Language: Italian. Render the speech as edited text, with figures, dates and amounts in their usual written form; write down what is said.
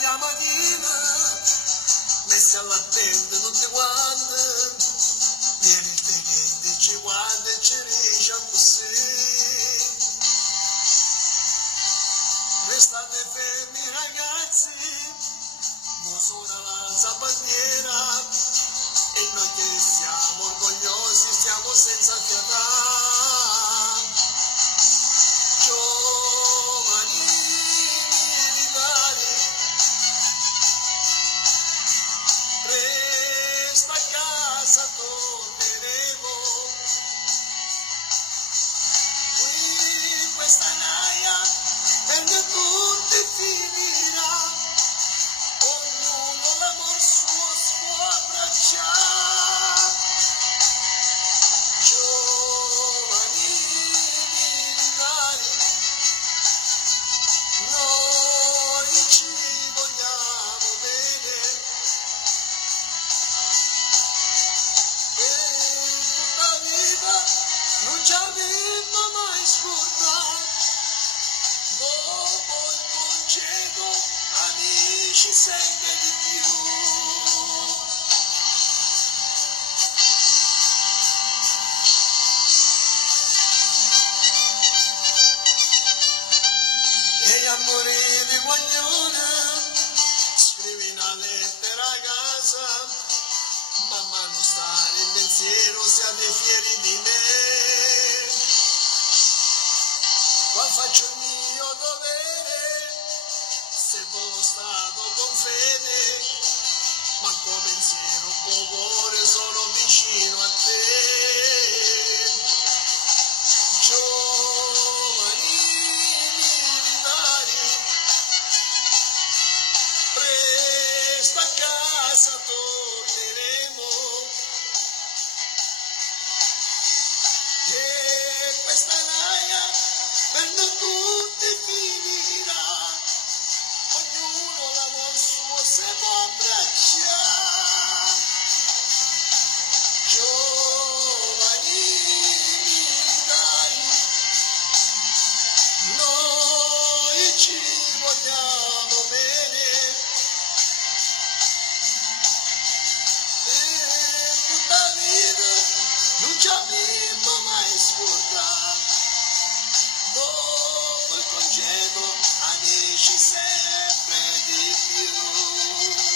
di mattina, messi all'attento tutti quanti, viene il tenente, ci guarda e ci dice così. Restate fermi ragazzi, mo suona la bandiera, e noi che siamo orgogliosi, stiamo senza pietà. Giovani militari, presto a casa torneremo. Qui questa naia per noi tutti finirà, ognuno l'amor suo si può abbracciare. Giovani militari, noi ci vogliamo bene, e tutta vita non ci avremmo mai scordato. Dopo il congedo, amici sempre di più. E a morire di guaglione, scrivi una lettera a casa, mamma non stare in pensiero, siate fieri di me. Qua faccio il mio dovere, servo stato con fede, manco pensiero, cuore, sono vicino a te. Giovani militari, presto a casa torneremo, e questa naia per noi tutti finirà, ognuno l'amor suo se può abbracciare. Giovani militari, noi ci vogliamo bene, e tutta vita non ci avremmo mai scordato. Dopo il congedo, amici sempre di più.